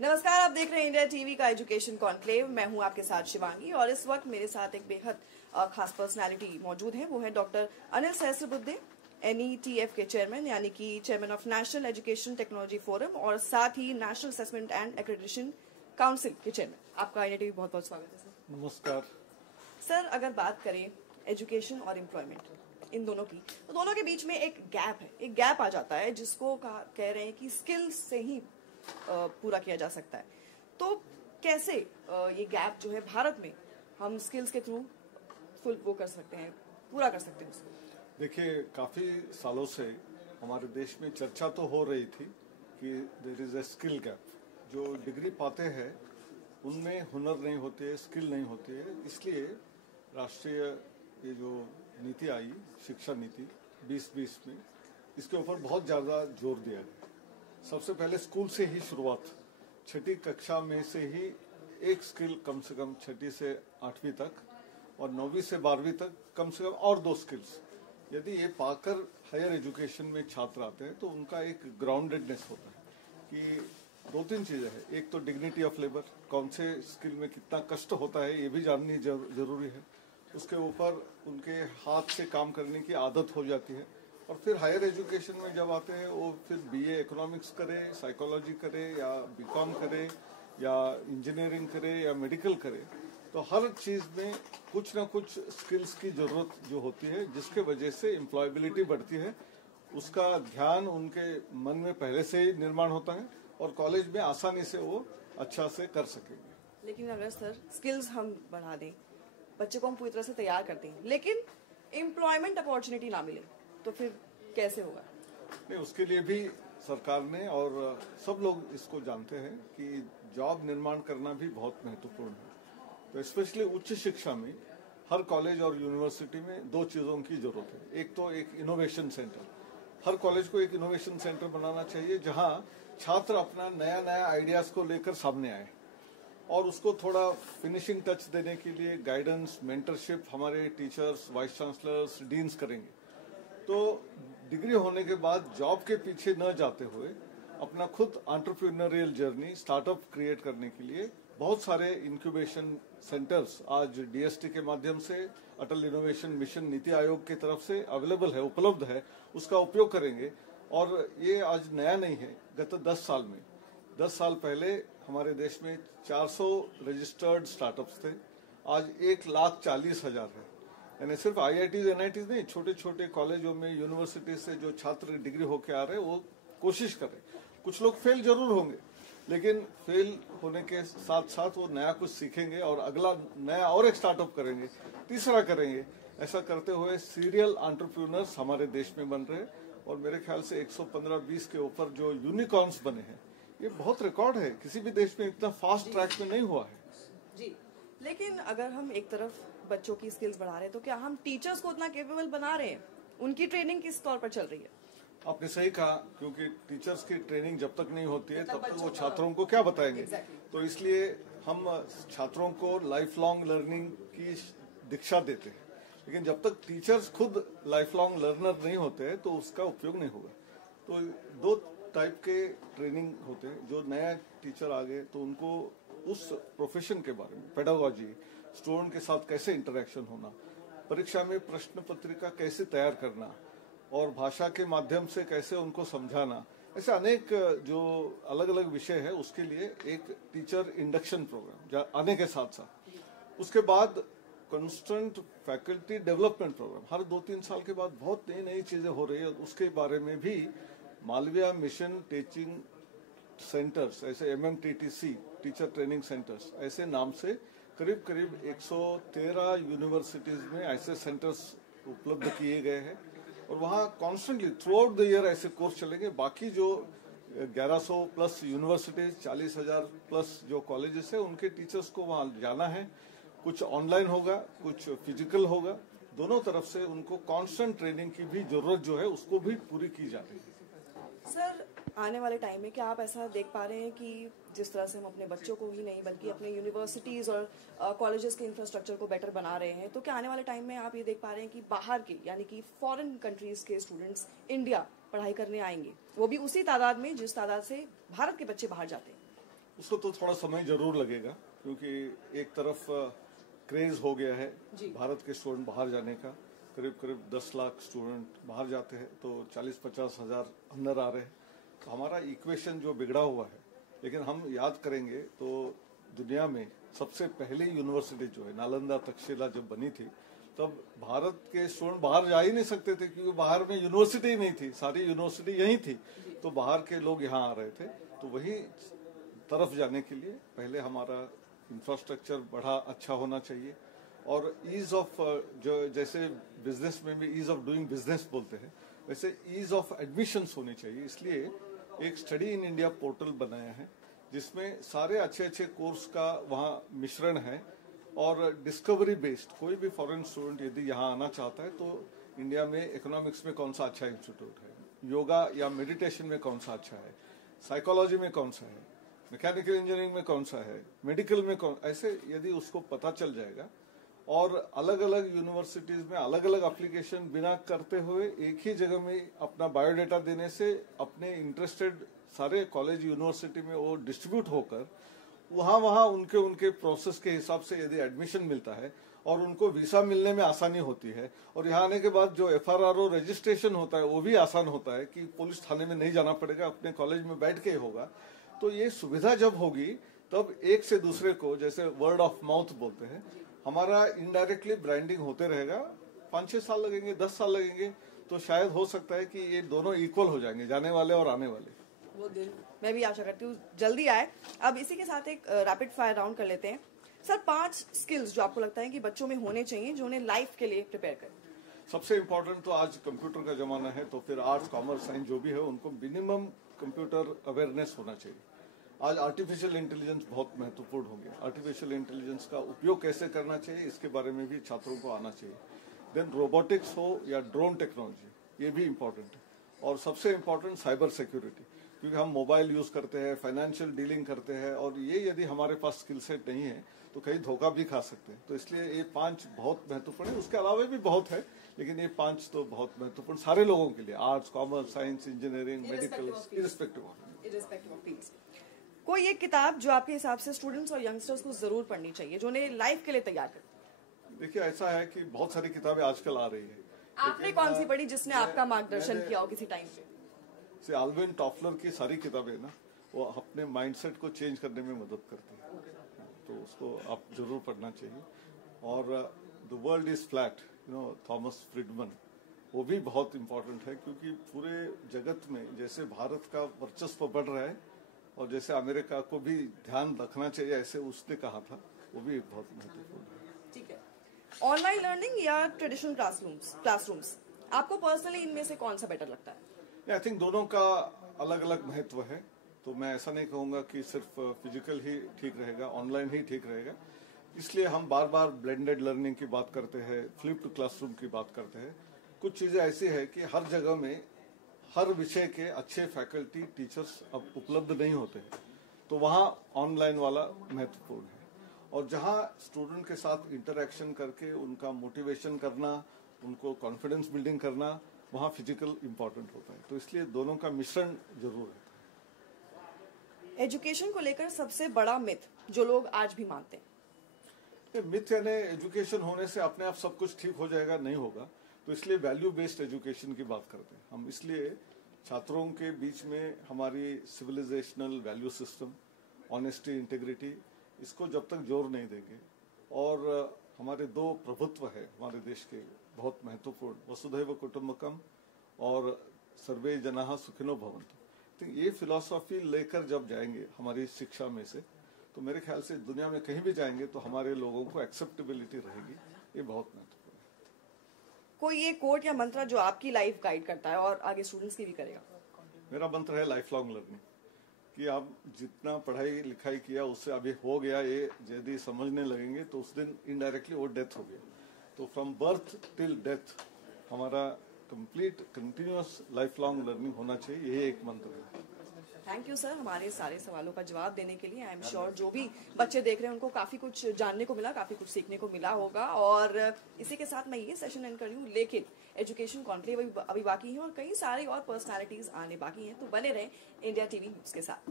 नमस्कार, आप देख रहे हैं इंडिया टीवी का एजुकेशन कॉन्क्लेव। मैं हूं आपके साथ शिवांगी और इस वक्त मेरे साथ एक बेहद खास पर्सनालिटी मौजूद है। वो है डॉक्टर अनिल सहस्त्रबुद्धे, NETF के चेयरमैन, यानी कि chairman of national education technology forum और साथ ही national assessment and accreditation council के चेयरमैन। आपका इंडिया टीवी बहुत बहुत स्वागत है सर। नमस्कार सर, अगर बात करें एजुकेशन और एम्प्लॉयमेंट इन दोनों की, तो दोनों के बीच में एक गैप है, एक गैप आ जाता है जिसको कह रहे हैं कि स्किल्स से ही पूरा किया जा सकता है। तो कैसे ये गैप जो है भारत में हम स्किल्स के थ्रू वो कर सकते हैं, पूरा कर सकते हैं उसको? देखिए, काफी सालों से हमारे देश में चर्चा तो हो रही थी कि there is a skill gap. जो डिग्री पाते हैं उनमें हुनर नहीं होती है, स्किल नहीं होती है। इसलिए राष्ट्रीय ये जो नीति आई, शिक्षा नीति 2020 में, इसके ऊपर बहुत ज्यादा जोर दिया गया। सबसे पहले स्कूल से ही शुरुआत, छठी कक्षा में से ही एक स्किल कम से कम, छठी से 8वीं तक और 9वीं से 12वीं तक कम से कम और 2 स्किल्स। यदि ये पाकर हायर एजुकेशन में छात्र आते हैं तो उनका एक ग्राउंडेडनेस होता है कि 2-3 चीजें हैं। एक तो डिग्निटी ऑफ लेबर, कौन से स्किल में कितना कष्ट होता है ये भी जाननी जरूरी है। उसके ऊपर उनके हाथ से काम करने की आदत हो जाती है। और फिर हायर एजुकेशन में जब आते हैं वो फिर BA इकोनॉमिक्स करे, साइकोलॉजी करे या BCom करे या इंजीनियरिंग करे या मेडिकल करे, तो हर चीज में कुछ ना कुछ स्किल्स की जरूरत जो होती है, जिसके वजह से एम्प्लॉयबिलिटी बढ़ती है। उसका ध्यान उनके मन में पहले से ही निर्माण होता है और कॉलेज में आसानी से वो अच्छा से कर सकेंगे। लेकिन अगर सर स्किल्स हम बढ़ा दें, बच्चे को हम पूरी तरह से तैयार कर दें, लेकिन एम्प्लॉयमेंट अपॉर्चुनिटी ना मिले, तो फिर कैसे होगा? नहीं, उसके लिए भी सरकार ने और सब लोग इसको जानते हैं कि जॉब निर्माण करना भी बहुत महत्वपूर्ण है। तो स्पेशली उच्च शिक्षा में हर कॉलेज और यूनिवर्सिटी में 2 चीजों की जरूरत है। एक तो एक इनोवेशन सेंटर, हर कॉलेज को एक इनोवेशन सेंटर बनाना चाहिए जहां छात्र अपना नया नया आइडियाज को लेकर सामने आए और उसको थोड़ा फिनिशिंग टच देने के लिए गाइडेंस, मेंटरशिप हमारे टीचर्स, वाइस चांसलर्स, डीन्स करेंगे। तो डिग्री होने के बाद जॉब के पीछे न जाते हुए अपना खुद एंटरप्रेन्योरियल जर्नी, स्टार्टअप क्रिएट करने के लिए बहुत सारे इंक्यूबेशन सेंटर्स आज DST के माध्यम से, अटल इनोवेशन मिशन नीति आयोग की तरफ से अवेलेबल है, उपलब्ध है। उसका उपयोग करेंगे। और ये आज नया नहीं है, गत 10 साल में, 10 साल पहले हमारे देश में 400 रजिस्टर्ड स्टार्टअप्स थे, आज 1,40,000 है। यानी सिर्फ IITs NITs नहीं, छोटे छोटे कॉलेजों में, यूनिवर्सिटी से जो छात्र डिग्री होके आ रहे हैं वो कोशिश करें। कुछ लोग फेल जरूर होंगे, लेकिन फेल होने के साथ साथ वो नया कुछ सीखेंगे और अगला नया और एक स्टार्टअप करेंगे, तीसरा करेंगे। ऐसा करते हुए सीरियल एंटरप्रेन्योर्स हमारे देश में बन रहे हैं और मेरे ख्याल से 115-20 के ऊपर जो यूनिकॉर्न्स बने हैं, ये बहुत रिकॉर्ड है। किसी भी देश में इतना फास्ट ट्रैक में नहीं हुआ है जी। लेकिन अगर हम एक तरफ बच्चों की स्किल्स बढ़ा रहे हैं, तो क्या हम टीचर्स को उतना केपेबल बना रहे हैं? उनकी ट्रेनिंग किस तौर पर चल रही है? आपने सही कहा, क्योंकि टीचर्स की ट्रेनिंग जब तक नहीं होती है तब तक वो छात्रों को क्या बताएंगे। तो इसलिए हम छात्रों को लाइफ लॉन्ग लर्निंग की दीक्षा देते हैं, लेकिन जब तक टीचर्स खुद लाइफ लॉन्ग लर्नर नहीं होते हैं तो उसका उपयोग नहीं होगा। तो 2 टाइप के ट्रेनिंग होते हैं। जो नया टीचर आ गए तो उनको उस प्रोफेशन के बारे में, पेडागोजी, स्टूडेंट के साथ कैसे इंटरेक्शन होना, परीक्षा में प्रश्न पत्रिका कैसे तैयार करना और भाषा के माध्यम से कैसे उनको समझाना, ऐसे अनेक जो अलग अलग विषय है, उसके लिए एक टीचर इंडक्शन प्रोग्राम आने के साथ साथ उसके बाद कांस्टेंट फैकल्टी डेवलपमेंट प्रोग्राम हर 2-3 साल के बाद बहुत नई नई चीजें हो रही है। उसके बारे में भी मालवीय मिशन टीचिंग सेंटर्स, ऐसे MMTTC, टीचर ट्रेनिंग सेंटर्स, ऐसे नाम से करीब करीब 113 यूनिवर्सिटीज में ऐसे सेंटर्स उपलब्ध किए गए हैं और वहाँ constantly through out the year ऐसे कोर्स चलेंगे। बाकी जो 1100 प्लस यूनिवर्सिटीज, 40,000 प्लस जो कॉलेजेस है, उनके टीचर्स को वहाँ जाना है। कुछ ऑनलाइन होगा, कुछ फिजिकल होगा, दोनों तरफ से उनको कांस्टेंट ट्रेनिंग की भी जरूरत जो है उसको भी पूरी की जा रही है। सर, आने वाले टाइम में क्या आप ऐसा देख पा रहे हैं कि जिस तरह से हम अपने बच्चों को ही नहीं बल्कि अपने यूनिवर्सिटीज और कॉलेजेस के इंफ्रास्ट्रक्चर को बेटर बना रहे हैं, तो क्या आने वाले टाइम में आप ये देख पा रहे हैं कि बाहर के, यानी कि फॉरेन कंट्रीज के स्टूडेंट्स इंडिया पढ़ाई करने आएंगे, वो भी उसी तादाद में जिस तादाद से भारत के बच्चे बाहर जाते हैं? उसको तो थोड़ा समय जरूर लगेगा, क्योंकि एक तरफ क्रेज हो गया है भारत के स्टूडेंट बाहर जाने का। करीब करीब 10 लाख स्टूडेंट बाहर जाते हैं, तो 40-50 हजार अंदर आ रहे हैं। तो हमारा इक्वेशन जो बिगड़ा हुआ है, लेकिन हम याद करेंगे तो दुनिया में सबसे पहली यूनिवर्सिटी जो है नालंदा तक्षशिला जब बनी थी, तब भारत के स्टूडेंट बाहर जा ही नहीं सकते थे, क्योंकि बाहर में यूनिवर्सिटी ही नहीं थी, सारी यूनिवर्सिटी यहीं थी। तो बाहर के लोग यहाँ आ रहे थे। तो वही तरफ जाने के लिए पहले हमारा इंफ्रास्ट्रक्चर बड़ा अच्छा होना चाहिए, और ईज ऑफ जो जैसे बिजनेस में भी ईज ऑफ डूइंग बिजनेस बोलते हैं, वैसे ईज ऑफ एडमिशंस होनी चाहिए। इसलिए एक स्टडी इन इंडिया पोर्टल बनाया है, जिसमें सारे अच्छे अच्छे कोर्स का वहाँ मिश्रण है, और डिस्कवरी बेस्ड कोई भी फॉरेन स्टूडेंट यदि यहाँ आना चाहता है तो इंडिया में इकोनॉमिक्स में कौन सा अच्छा इंस्टीट्यूट है, योगा या मेडिटेशन में कौन सा अच्छा है, साइकोलॉजी में कौन सा है, मैकेनिकल इंजीनियरिंग में कौन सा है, मेडिकल में कौन, ऐसे यदि उसको पता चल जाएगा, और अलग अलग यूनिवर्सिटीज में अलग अलग एप्लीकेशन बिना करते हुए एक ही जगह में अपना बायोडाटा देने से अपने इंटरेस्टेड सारे कॉलेज यूनिवर्सिटी में वो डिस्ट्रीब्यूट होकर वहाँ उनके प्रोसेस के हिसाब से यदि एडमिशन मिलता है और उनको वीसा मिलने में आसानी होती है, और यहाँ आने के बाद जो FRRO रजिस्ट्रेशन होता है वो भी आसान होता है कि पुलिस थाने में नहीं जाना पड़ेगा, अपने कॉलेज में बैठ के ही होगा। तो ये सुविधा जब होगी तब एक से दूसरे को, जैसे वर्ड ऑफ माउथ बोलते हैं, हमारा इनडायरेक्टली ब्रांडिंग होते रहेगा। 5-6 साल लगेंगे, 10 साल लगेंगे, तो शायद हो सकता है कि ये दोनों इक्वल हो जाएंगे, जाने वाले और आने वाले। वो दिन मैं भी आशा करती हूँ जल्दी आए। अब इसी के साथ एक रैपिड फायर राउंड कर लेते हैं। सर, 5 स्किल्स जो आपको लगता है कि बच्चों में होने चाहिए जो उन्हें लाइफ के लिए प्रिपेयर करें। सबसे इम्पोर्टेंट तो आज कंप्यूटर का जमाना है, तो फिर आर्ट्स, कॉमर्स, साइंस जो भी है उनको मिनिमम कंप्यूटर अवेयरनेस होना चाहिए। आज आर्टिफिशियल इंटेलिजेंस बहुत महत्वपूर्ण हो गया। आर्टिफिशियल इंटेलिजेंस का उपयोग कैसे करना चाहिए इसके बारे में भी छात्रों को आना चाहिए। देन रोबोटिक्स हो या ड्रोन टेक्नोलॉजी, ये भी इम्पोर्टेंट है। और सबसे इम्पोर्टेंट साइबर सिक्योरिटी, क्योंकि हम मोबाइल यूज करते हैं, फाइनेंशियल डीलिंग करते हैं, और ये यदि हमारे पास स्किल सेट नहीं है तो कहीं धोखा भी खा सकते हैं। तो इसलिए ये 5 बहुत महत्वपूर्ण है। उसके अलावा भी बहुत है, लेकिन ये 5 तो बहुत महत्वपूर्ण सारे लोगों के लिए, arts, commerce, science, engineering, medical, irrespective of fields. कोई एक किताब जो आपके हिसाब से स्टूडेंट्स और यंगस्टर्स को जरूर पढ़नी चाहिए, जो उन्हें लाइफ के लिए तैयार करे। देखिए, ऐसा है कि बहुत सारी किताबें आजकल आ रही है। आपने कौन सी पढ़ी जिसने आपका मार्गदर्शन किया हो किसी टाइम पे? से अल्विन टॉफलर की सारी किताबें ना, वो अपने माइंडसेट को चेंज करने में मदद करती है, तो उसको आप जरूर पढ़ना चाहिए। और the world is flat, Thomas Fridman, वो भी बहुत इम्पोर्टेंट है, क्योंकि पूरे जगत में जैसे भारत का वर्चस्व बढ़ रहा है और जैसे अमेरिका को भी ध्यान रखना चाहिए, ऐसे उसने कहा था, वो भी बहुत महत्वपूर्ण है। ठीक है। ऑनलाइन लर्निंग या ट्रेडिशनल क्लासरूम्स, आपको पर्सनली इनमें से कौन सा बेटर लगता है? आई थिंक दोनों का अलग अलग महत्व है, तो मैं ऐसा नहीं कहूंगा कि सिर्फ फिजिकल ही ठीक रहेगा, ऑनलाइन ही ठीक रहेगा। इसलिए हम बार बार ब्लेंडेड लर्निंग की बात करते हैं, फ्लिप्ड क्लासरूम की बात करते हैं। कुछ चीजें ऐसी है कि हर जगह में हर विषय के अच्छे फैकल्टी, टीचर्स अब उपलब्ध नहीं होते हैं, तो वहाँ ऑनलाइन वाला महत्वपूर्ण है। और जहाँ स्टूडेंट के साथ इंटरेक्शन करके उनका मोटिवेशन करना, उनको कॉन्फिडेंस बिल्डिंग करना, वहाँ फिजिकल इम्पोर्टेंट होता है। तो इसलिए दोनों का मिश्रण जरूर है। एजुकेशन को लेकर सबसे बड़ा मिथ जो लोग आज भी मानते हैं? मिथ यानी एजुकेशन होने से अपने आप सब कुछ ठीक हो जाएगा, नहीं होगा। तो इसलिए वैल्यू बेस्ड एजुकेशन की बात करते हैं हम। इसलिए छात्रों के बीच में हमारी civilisational value system, honesty, integrity, इसको जब तक जोर नहीं देंगे, और हमारे 2 प्रभुत्व है हमारे देश के बहुत महत्वपूर्ण, वसुधैव कुटुंबकम और सर्वे जनाः सुखिनो भवन्तु। तो ये फिलॉसफी लेकर जब जाएंगे हमारी शिक्षा में से, तो मेरे ख्याल से दुनिया में कहीं भी जाएंगे तो हमारे लोगों को एक्सेप्टेबिलिटी रहेगी। ये बहुत महत्वपूर्ण है। कोई एक कोट या मंत्र जो आपकी लाइफ गाइड करता है और आगे स्टूडेंट्स की भी करेगा? मेरा मंत्र है लाइफ लॉन्ग लर्निंग, कि आप जितना पढ़ाई लिखाई किया उससे अभी हो गया, ये यदि समझने लगेंगे तो उस दिन इनडायरेक्टली वो डेथ हो गया। तो फ्रॉम बर्थ टिल डेथ हमारा complete continuous life long learning होना चाहिए, यही एक मंत्र है। थैंक यू सर, हमारे सारे सवालों का जवाब देने के लिए। आई एम श्योर जो भी बच्चे देख रहे हैं उनको काफी कुछ जानने को मिला, काफी कुछ सीखने को मिला होगा। और इसी के साथ मैं ये सेशन एंड कर रही हूँ, लेकिन एजुकेशन कॉन्क्लेव अभी बाकी है और कई सारे और पर्सनालिटीज आने बाकी हैं, तो बने रहें इंडिया टीवी न्यूज के साथ।